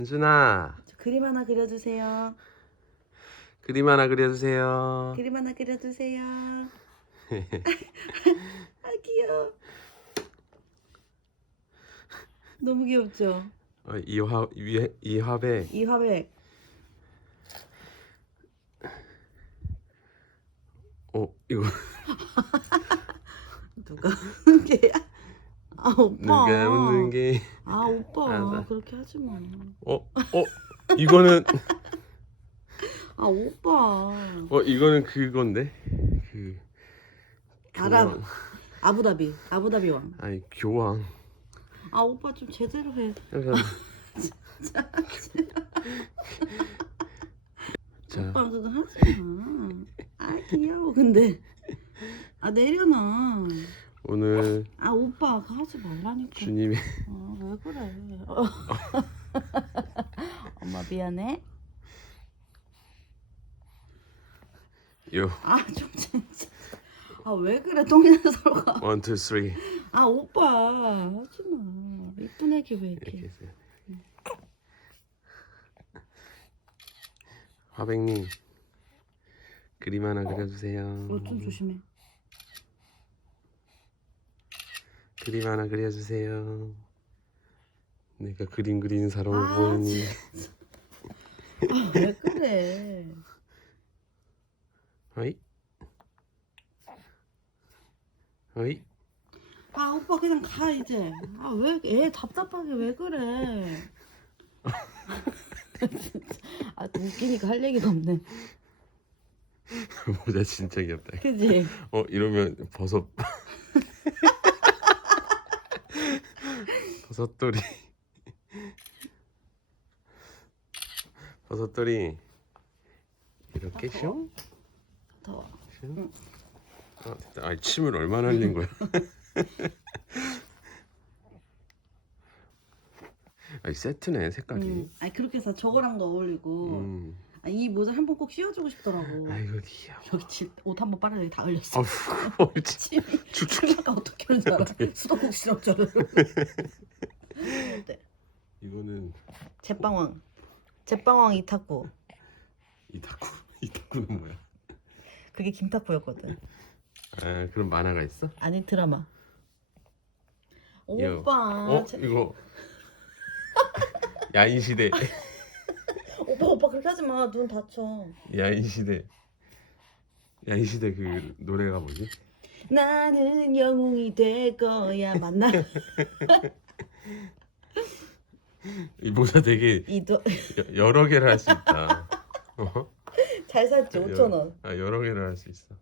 은순아 저 그림 하나 그려주세요. 그림 하나 그려주세요. 그림 하나 그려주세요. 아 귀여워. 너무 귀엽죠? 어, 이화 이, 이화배 이 화백. 어 이거 누가 웃는 게야? 아 오빠. 누가 웃는 게 아 오빠 알았어. 그렇게 하지 마. 어? 어? 이거는 아 오빠. 어 이거는 그건데 그. 교황. 아부다비. 아부다비 왕. 아니 교황 아 오빠 좀 제대로 해. 약간 자 오빠 그거 하지 마. 아 귀여워. 근데 아 내려놔. 오늘 아 오빠 그거 하지 말라니까. 주님의 아, 왜 그래? 어. 엄마 미안해. 요 아 좀 진짜. 아 왜 그래 똥이나 서로 가. 원, 투, 쓰리 아 오빠 하지 마. 이쁜 애기 왜 이렇게. 화백님 그림 하나 그려주세요. 어, 좀 조심해. 그림 하나 그려주세요. 내가 그림 그리는 사람을 아, 보니 아, 왜 그래? 어이 어이 아 오빠 그냥 가 이제. 아 왜 애 답답하게 왜 그래? 아 웃기니까 할 얘기가 없네. 모자 진짜 귀엽다. 그지? 어 이러면 버섯 버섯돌이 버섯돌이 이렇게 슝 더워. 슝. 아 됐다. 아 침을 얼마나 흘린 거야? 아이 세트네 색깔이. 음. 아니 그렇게 해서 저거랑도 어울리고. 음. 아, 이 모자 한 번 꼭 씌워주고 싶더라고. 아이고 귀여워. 여기 옷한 번 빨아 여기 다 흘렸어. 어우 진- 침이 침이가 어떻게 하는 줄 알아? 수도국 실험처럼. 제빵왕. 제빵왕 이타쿠. 이타쿠 이타쿠는 뭐야? 그게 김타쿠였거든. 아 그런 만화가 있어? 아니 드라마. 여. 오빠. 어 제- 이거 야인 시대 오빠 오빠 그렇게 하지 마. 눈 다쳐. 야인 시대 야인 시대 그 노래가 뭐지? 나는 영웅이 될 거야. 맞나? 이 모자 되게 이도 여- 여러 개를 할 수 있다. 어? 잘 샀지 5천 원. 아 여러 개를 할 수 있어.